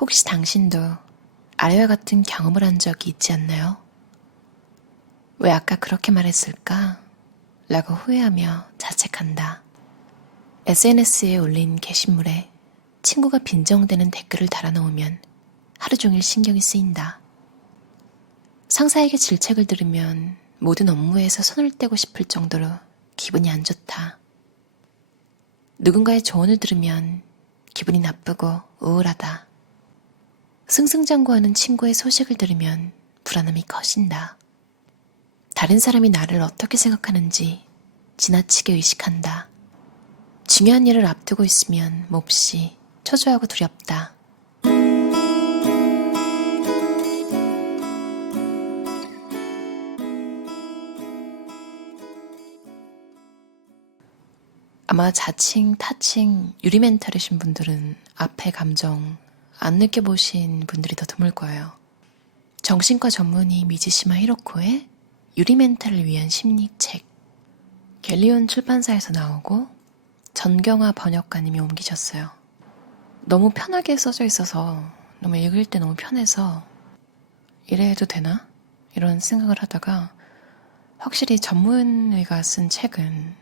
혹시 당신도 아래와 같은 경험을 한 적이 있지 않나요? 왜 아까 그렇게 말했을까? 라고 후회하며 자책한다. SNS에 올린 게시물에 친구가 빈정대는 댓글을 달아놓으면 하루 종일 신경이 쓰인다. 상사에게 질책을 들으면 모든 업무에서 손을 떼고 싶을 정도로 기분이 안 좋다. 누군가의 조언을 들으면 기분이 나쁘고 우울하다. 승승장구하는 친구의 소식을 들으면 불안함이 커진다. 다른 사람이 나를 어떻게 생각하는지 지나치게 의식한다. 중요한 일을 앞두고 있으면 몹시 초조하고 두렵다. 아마 자칭, 타칭, 유리멘탈이신 분들은 앞의 감정 안 느껴보신 분들이 더 드물 거예요. 정신과 전문의 미즈시마 히로코의 유리멘탈을 위한 심리책, 갤리온 출판사에서 나오고 전경화 번역가님이 옮기셨어요. 너무 편하게 써져 있어서 너무 읽을 때 너무 편해서 이래도 되나? 이런 생각을 하다가 확실히 전문의가 쓴 책은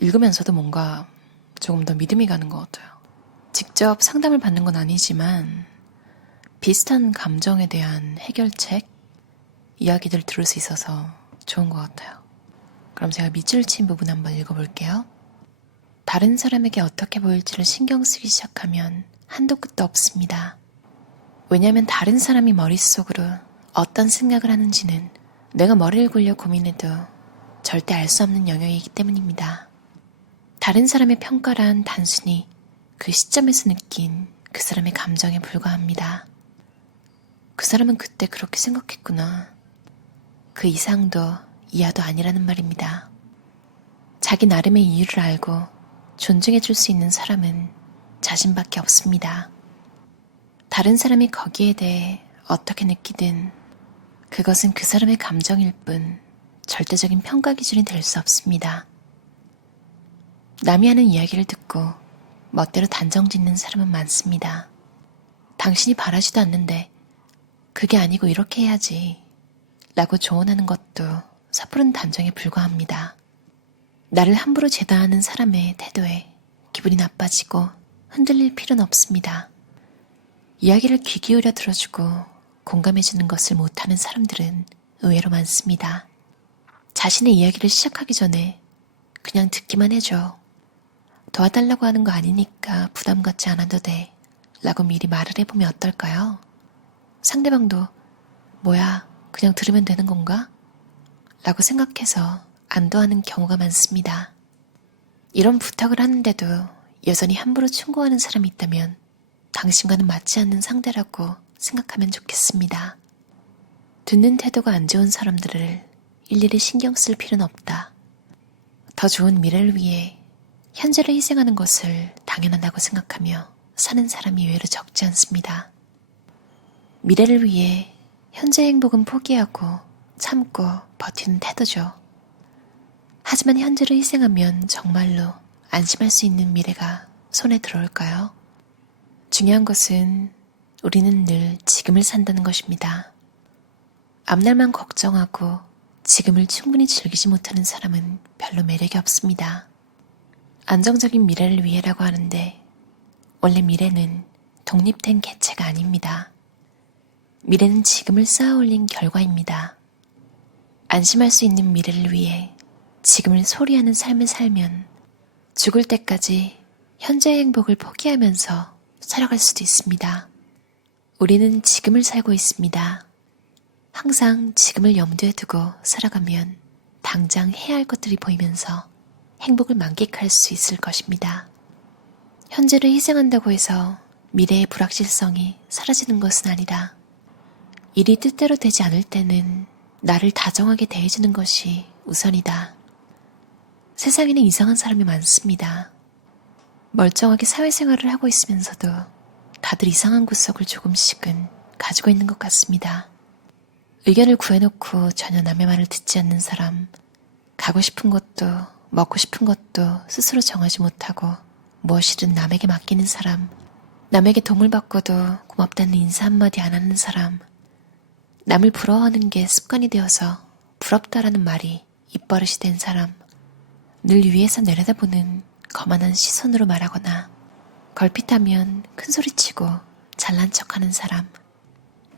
읽으면서도 뭔가 조금 더 믿음이 가는 것 같아요. 직접 상담을 받는 건 아니지만 비슷한 감정에 대한 해결책, 이야기들 들을 수 있어서 좋은 것 같아요. 그럼 제가 밑줄 친 부분 한번 읽어볼게요. 다른 사람에게 어떻게 보일지를 신경 쓰기 시작하면 한도 끝도 없습니다. 왜냐하면 다른 사람이 머릿속으로 어떤 생각을 하는지는 내가 머리를 굴려 고민해도 절대 알 수 없는 영역이기 때문입니다. 다른 사람의 평가란 단순히 그 시점에서 느낀 그 사람의 감정에 불과합니다. 그 사람은 그때 그렇게 생각했구나. 그 이상도 이하도 아니라는 말입니다. 자기 나름의 이유를 알고 존중해 줄 수 있는 사람은 자신밖에 없습니다. 다른 사람이 거기에 대해 어떻게 느끼든 그것은 그 사람의 감정일 뿐 절대적인 평가 기준이 될 수 없습니다. 남이 하는 이야기를 듣고 멋대로 단정 짓는 사람은 많습니다. 당신이 바라지도 않는데 그게 아니고 이렇게 해야지 라고 조언하는 것도 섣부른 단정에 불과합니다. 나를 함부로 제다하는 사람의 태도에 기분이 나빠지고 흔들릴 필요는 없습니다. 이야기를 귀 기울여 들어주고 공감해주는 것을 못하는 사람들은 의외로 많습니다. 자신의 이야기를 시작하기 전에 그냥 듣기만 해줘. 도와달라고 하는 거 아니니까 부담 갖지 않아도 돼 라고 미리 말을 해보면 어떨까요? 상대방도 뭐야 그냥 들으면 되는 건가? 라고 생각해서 안도하는 경우가 많습니다. 이런 부탁을 하는데도 여전히 함부로 충고하는 사람이 있다면 당신과는 맞지 않는 상대라고 생각하면 좋겠습니다. 듣는 태도가 안 좋은 사람들을 일일이 신경 쓸 필요는 없다. 더 좋은 미래를 위해 현재를 희생하는 것을 당연하다고 생각하며 사는 사람이 의외로 적지 않습니다. 미래를 위해 현재 행복은 포기하고 참고 버티는 태도죠. 하지만 현재를 희생하면 정말로 안심할 수 있는 미래가 손에 들어올까요? 중요한 것은 우리는 늘 지금을 산다는 것입니다. 앞날만 걱정하고 지금을 충분히 즐기지 못하는 사람은 별로 매력이 없습니다. 안정적인 미래를 위해라고 하는데 원래 미래는 독립된 개체가 아닙니다. 미래는 지금을 쌓아 올린 결과입니다. 안심할 수 있는 미래를 위해 지금을 소리하는 삶을 살면 죽을 때까지 현재의 행복을 포기하면서 살아갈 수도 있습니다. 우리는 지금을 살고 있습니다. 항상 지금을 염두에 두고 살아가면 당장 해야 할 것들이 보이면서 행복을 만끽할 수 있을 것입니다. 현재를 희생한다고 해서 미래의 불확실성이 사라지는 것은 아니다. 일이 뜻대로 되지 않을 때는 나를 다정하게 대해주는 것이 우선이다. 세상에는 이상한 사람이 많습니다. 멀쩡하게 사회생활을 하고 있으면서도 다들 이상한 구석을 조금씩은 가지고 있는 것 같습니다. 의견을 구해놓고 전혀 남의 말을 듣지 않는 사람, 가고 싶은 것도 먹고 싶은 것도 스스로 정하지 못하고 무엇이든 남에게 맡기는 사람, 남에게 도움을 받고도 고맙다는 인사 한마디 안 하는 사람, 남을 부러워하는 게 습관이 되어서 부럽다라는 말이 입버릇이 된 사람, 늘 위에서 내려다보는 거만한 시선으로 말하거나 걸핏하면 큰소리치고 잘난 척하는 사람,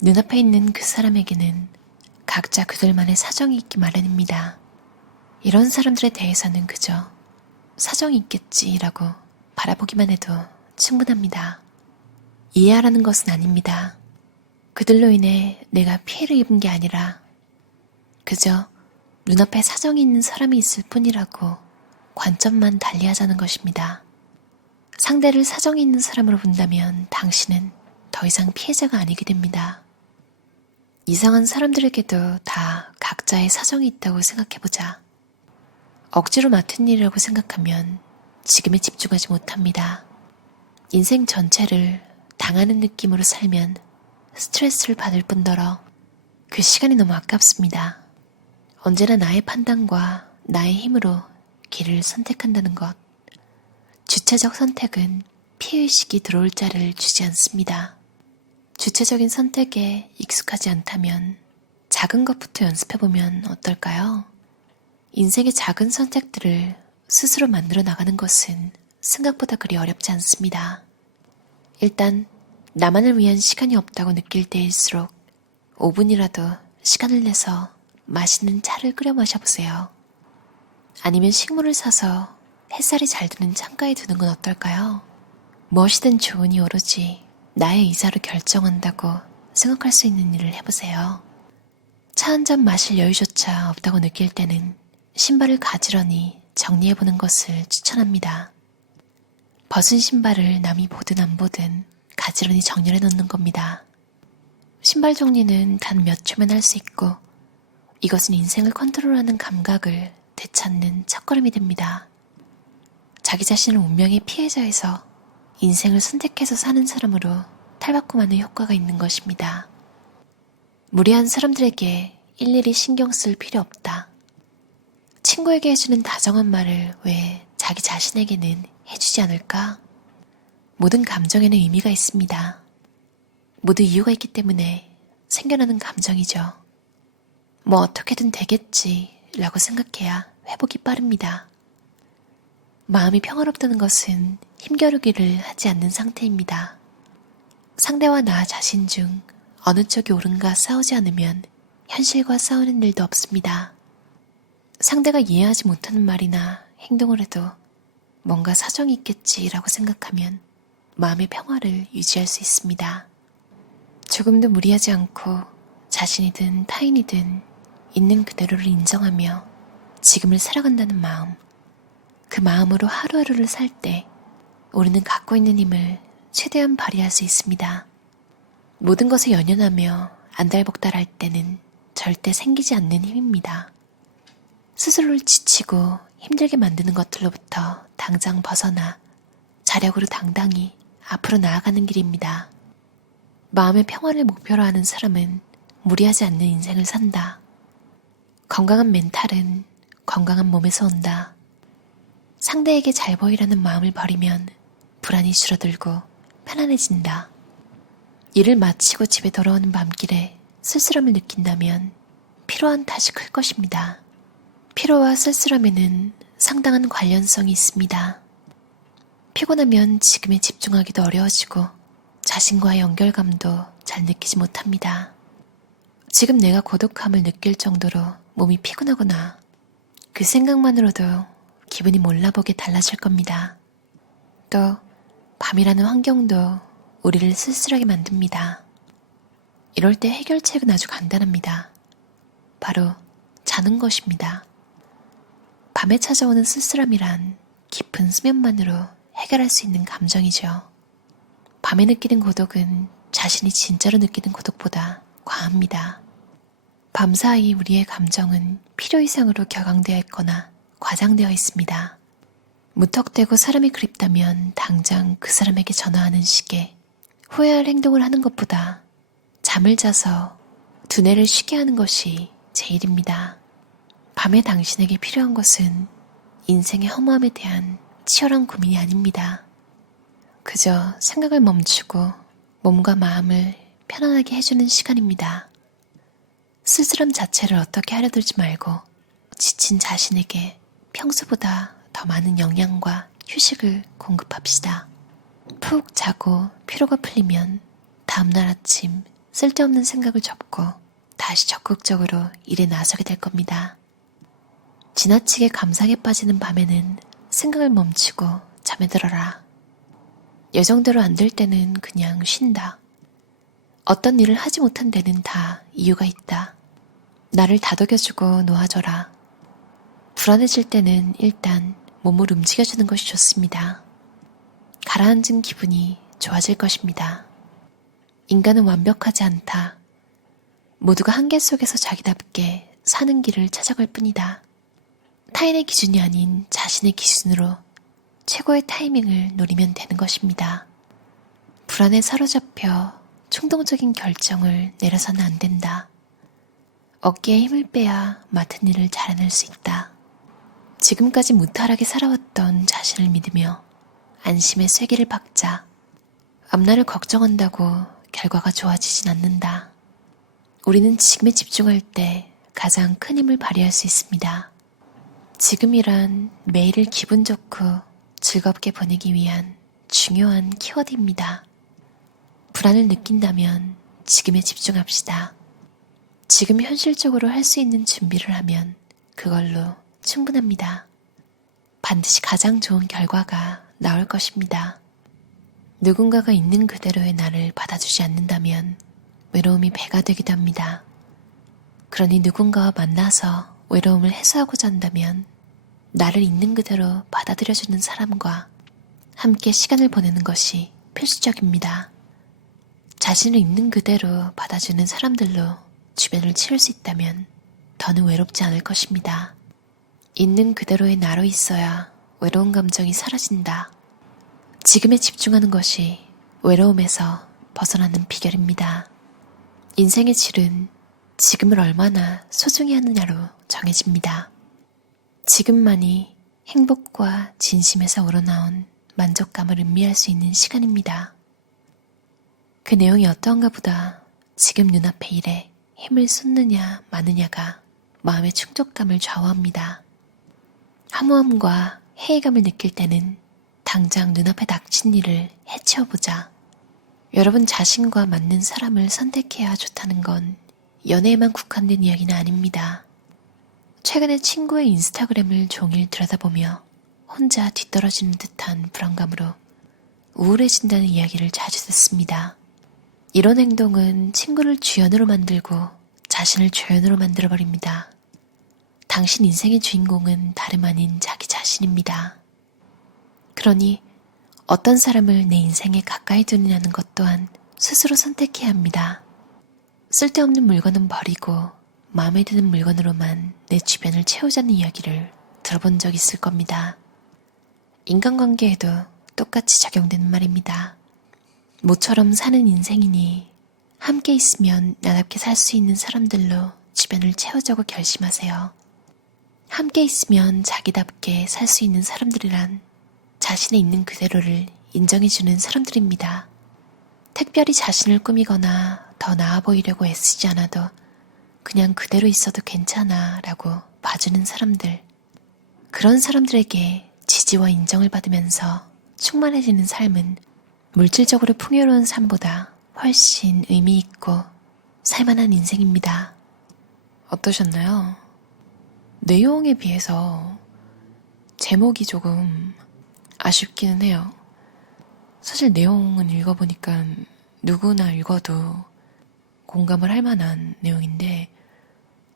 눈앞에 있는 그 사람에게는 각자 그들만의 사정이 있기 마련입니다. 이런 사람들에 대해서는 그저 사정이 있겠지라고 바라보기만 해도 충분합니다. 이해하라는 것은 아닙니다. 그들로 인해 내가 피해를 입은 게 아니라 그저 눈앞에 사정이 있는 사람이 있을 뿐이라고 관점만 달리하자는 것입니다. 상대를 사정이 있는 사람으로 본다면 당신은 더 이상 피해자가 아니게 됩니다. 이상한 사람들에게도 다 각자의 사정이 있다고 생각해보자. 억지로 맡은 일이라고 생각하면 지금에 집중하지 못합니다. 인생 전체를 당하는 느낌으로 살면 스트레스를 받을 뿐더러 그 시간이 너무 아깝습니다. 언제나 나의 판단과 나의 힘으로 길을 선택한다는 것. 주체적 선택은 피해의식이 들어올 자를 주지 않습니다. 주체적인 선택에 익숙하지 않다면 작은 것부터 연습해보면 어떨까요? 인생의 작은 선택들을 스스로 만들어 나가는 것은 생각보다 그리 어렵지 않습니다. 일단 나만을 위한 시간이 없다고 느낄 때일수록 5분이라도 시간을 내서 맛있는 차를 끓여 마셔보세요. 아니면 식물을 사서 햇살이 잘 드는 창가에 두는 건 어떨까요? 무엇이든 좋으니 오로지 나의 의사로 결정한다고 생각할 수 있는 일을 해보세요. 차 한 잔 마실 여유조차 없다고 느낄 때는 신발을 가지런히 정리해보는 것을 추천합니다. 벗은 신발을 남이 보든 안 보든 가지런히 정렬해 놓는 겁니다. 신발 정리는 단 몇 초면 할 수 있고 이것은 인생을 컨트롤하는 감각을 되찾는 첫걸음이 됩니다. 자기 자신을 운명의 피해자에서 인생을 선택해서 사는 사람으로 탈바꿈하는 효과가 있는 것입니다. 무례한 사람들에게 일일이 신경 쓸 필요 없다. 친구에게 해주는 다정한 말을 왜 자기 자신에게는 해주지 않을까? 모든 감정에는 의미가 있습니다. 모두 이유가 있기 때문에 생겨나는 감정이죠. 뭐 어떻게든 되겠지 라고 생각해야 회복이 빠릅니다. 마음이 평화롭다는 것은 힘겨루기를 하지 않는 상태입니다. 상대와 나 자신 중 어느 쪽이 옳은가 싸우지 않으면 현실과 싸우는 일도 없습니다. 상대가 이해하지 못하는 말이나 행동을 해도 뭔가 사정이 있겠지라고 생각하면 마음의 평화를 유지할 수 있습니다. 조금도 무리하지 않고 자신이든 타인이든 있는 그대로를 인정하며 지금을 살아간다는 마음, 그 마음으로 하루하루를 살 때 우리는 갖고 있는 힘을 최대한 발휘할 수 있습니다. 모든 것에 연연하며 안달복달할 때는 절대 생기지 않는 힘입니다. 스스로를 지치고 힘들게 만드는 것들로부터 당장 벗어나 자력으로 당당히 앞으로 나아가는 길입니다. 마음의 평화를 목표로 하는 사람은 무리하지 않는 인생을 산다. 건강한 멘탈은 건강한 몸에서 온다. 상대에게 잘 보이라는 마음을 버리면 불안이 줄어들고 편안해진다. 일을 마치고 집에 돌아오는 밤길에 쓸쓸함을 느낀다면 피로한 탓이 클 것입니다. 피로와 쓸쓸함에는 상당한 관련성이 있습니다. 피곤하면 지금에 집중하기도 어려워지고 자신과의 연결감도 잘 느끼지 못합니다. 지금 내가 고독함을 느낄 정도로 몸이 피곤하거나 그 생각만으로도 기분이 몰라보게 달라질 겁니다. 또 밤이라는 환경도 우리를 쓸쓸하게 만듭니다. 이럴 때 해결책은 아주 간단합니다. 바로 자는 것입니다. 밤에 찾아오는 쓸쓸함이란 깊은 수면만으로 해결할 수 있는 감정이죠. 밤에 느끼는 고독은 자신이 진짜로 느끼는 고독보다 과합니다. 밤사이 우리의 감정은 필요 이상으로 격앙되어 있거나 과장되어 있습니다. 무턱대고 사람이 그립다면 당장 그 사람에게 전화하는 식의 후회할 행동을 하는 것보다 잠을 자서 두뇌를 쉬게 하는 것이 제일입니다. 밤에 당신에게 필요한 것은 인생의 허무함에 대한 치열한 고민이 아닙니다. 그저 생각을 멈추고 몸과 마음을 편안하게 해주는 시간입니다. 쓸쓸함 자체를 어떻게 하려 들지 말고 지친 자신에게 평소보다 더 많은 영양과 휴식을 공급합시다. 푹 자고 피로가 풀리면 다음날 아침 쓸데없는 생각을 접고 다시 적극적으로 일에 나서게 될 겁니다. 지나치게 감상에 빠지는 밤에는 생각을 멈추고 잠에 들어라. 예정대로 안 될 때는 그냥 쉰다. 어떤 일을 하지 못한 데는 다 이유가 있다. 나를 다독여주고 놓아줘라. 불안해질 때는 일단 몸을 움직여주는 것이 좋습니다. 가라앉은 기분이 좋아질 것입니다. 인간은 완벽하지 않다. 모두가 한계 속에서 자기답게 사는 길을 찾아갈 뿐이다. 타인의 기준이 아닌 자신의 기준으로 최고의 타이밍을 노리면 되는 것입니다. 불안에 사로잡혀 충동적인 결정을 내려서는 안 된다. 어깨에 힘을 빼야 맡은 일을 잘해낼 수 있다. 지금까지 무탈하게 살아왔던 자신을 믿으며 안심의 쐐기를 박자. 앞날을 걱정한다고 결과가 좋아지진 않는다. 우리는 지금에 집중할 때 가장 큰 힘을 발휘할 수 있습니다. 지금이란 매일을 기분 좋고 즐겁게 보내기 위한 중요한 키워드입니다. 불안을 느낀다면 지금에 집중합시다. 지금 현실적으로 할 수 있는 준비를 하면 그걸로 충분합니다. 반드시 가장 좋은 결과가 나올 것입니다. 누군가가 있는 그대로의 나를 받아주지 않는다면 외로움이 배가 되기도 합니다. 그러니 누군가와 만나서 외로움을 해소하고자 한다면 나를 있는 그대로 받아들여주는 사람과 함께 시간을 보내는 것이 필수적입니다. 자신을 있는 그대로 받아주는 사람들로 주변을 채울 수 있다면 더는 외롭지 않을 것입니다. 있는 그대로의 나로 있어야 외로운 감정이 사라진다. 지금에 집중하는 것이 외로움에서 벗어나는 비결입니다. 인생의 질은 지금을 얼마나 소중히 하느냐로 정해집니다. 지금만이 행복과 진심에서 우러나온 만족감을 음미할 수 있는 시간입니다. 그 내용이 어떠한가 보다 지금 눈앞의 일에 힘을 쏟느냐 마느냐가 마음의 충족감을 좌우합니다. 허무함과 해이감을 느낄 때는 당장 눈앞에 닥친 일을 해치워보자. 여러분 자신과 맞는 사람을 선택해야 좋다는 건 연애에만 국한된 이야기는 아닙니다. 최근에 친구의 인스타그램을 종일 들여다보며 혼자 뒤떨어지는 듯한 불안감으로 우울해진다는 이야기를 자주 듣습니다. 이런 행동은 친구를 주연으로 만들고 자신을 조연으로 만들어버립니다. 당신 인생의 주인공은 다름 아닌 자기 자신입니다. 그러니 어떤 사람을 내 인생에 가까이 두느냐는 것 또한 스스로 선택해야 합니다. 쓸데없는 물건은 버리고 마음에 드는 물건으로만 내 주변을 채우자는 이야기를 들어본 적 있을 겁니다. 인간관계에도 똑같이 적용되는 말입니다. 모처럼 사는 인생이니 함께 있으면 나답게 살 수 있는 사람들로 주변을 채우자고 결심하세요. 함께 있으면 자기답게 살 수 있는 사람들이란 자신의 있는 그대로를 인정해주는 사람들입니다. 특별히 자신을 꾸미거나 더 나아 보이려고 애쓰지 않아도 그냥 그대로 있어도 괜찮아 라고 봐주는 사람들. 그런 사람들에게 지지와 인정을 받으면서 충만해지는 삶은 물질적으로 풍요로운 삶보다 훨씬 의미 있고 살만한 인생입니다. 어떠셨나요? 내용에 비해서 제목이 조금 아쉽기는 해요. 사실 내용은 읽어보니까 누구나 읽어도 공감을 할 만한 내용인데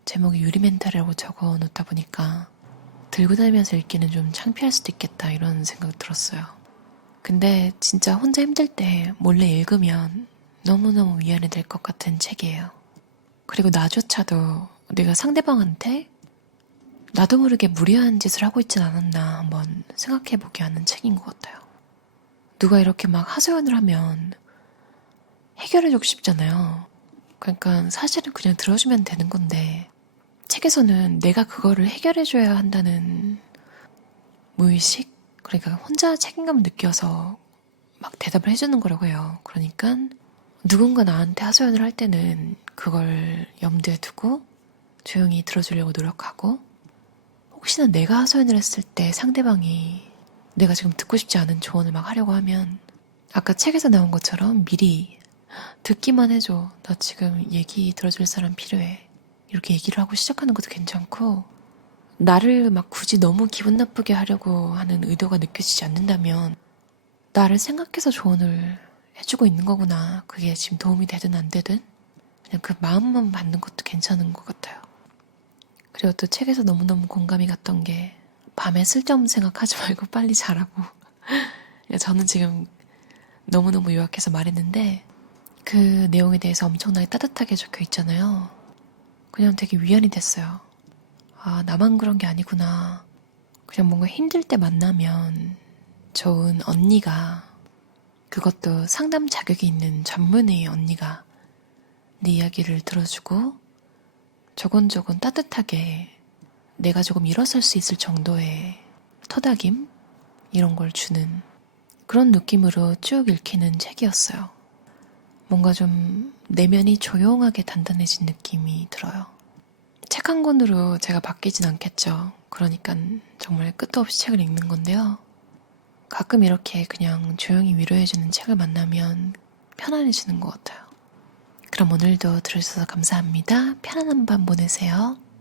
제목이 유리멘탈이라고 적어 놓다 보니까 들고 다니면서 읽기는 좀 창피할 수도 있겠다 이런 생각 들었어요. 근데 진짜 혼자 힘들 때 몰래 읽으면 너무너무 위안이 될 것 같은 책이에요. 그리고 나조차도 내가 상대방한테 나도 모르게 무리한 짓을 하고 있진 않았나 한번 생각해보게 하는 책인 것 같아요. 누가 이렇게 막 하소연을 하면 해결해주고 싶잖아요. 그러니까 사실은 그냥 들어주면 되는 건데 책에서는 내가 그거를 해결해줘야 한다는 무의식? 그러니까 혼자 책임감을 느껴서 막 대답을 해주는 거라고 해요. 그러니까 누군가 나한테 하소연을 할 때는 그걸 염두에 두고 조용히 들어주려고 노력하고, 혹시나 내가 하소연을 했을 때 상대방이 내가 지금 듣고 싶지 않은 조언을 막 하려고 하면 아까 책에서 나온 것처럼 미리 듣기만 해줘. 나 지금 얘기 들어줄 사람 필요해. 이렇게 얘기를 하고 시작하는 것도 괜찮고, 나를 막 굳이 너무 기분 나쁘게 하려고 하는 의도가 느껴지지 않는다면 나를 생각해서 조언을 해주고 있는 거구나. 그게 지금 도움이 되든 안 되든 그냥 그 마음만 받는 것도 괜찮은 것 같아요. 그리고 또 책에서 너무너무 공감이 갔던 게 밤에 쓸데없는 생각하지 말고 빨리 자라고. 저는 지금 너무너무 요약해서 말했는데 그 내용에 대해서 엄청나게 따뜻하게 적혀 있잖아요. 그냥 되게 위안이 됐어요. 아, 나만 그런 게 아니구나. 그냥 뭔가 힘들 때 만나면 좋은 언니가, 그것도 상담 자격이 있는 전문의 언니가 내 이야기를 들어주고 조곤조곤 따뜻하게 내가 조금 일어설 수 있을 정도의 토닥임? 이런 걸 주는 그런 느낌으로 쭉 읽히는 책이었어요. 뭔가 좀 내면이 조용하게 단단해진 느낌이 들어요. 책 한 권으로 제가 바뀌진 않겠죠. 그러니까 정말 끝도 없이 책을 읽는 건데요. 가끔 이렇게 그냥 조용히 위로해주는 책을 만나면 편안해지는 것 같아요. 그럼 오늘도 들어주셔서 감사합니다. 편안한 밤 보내세요.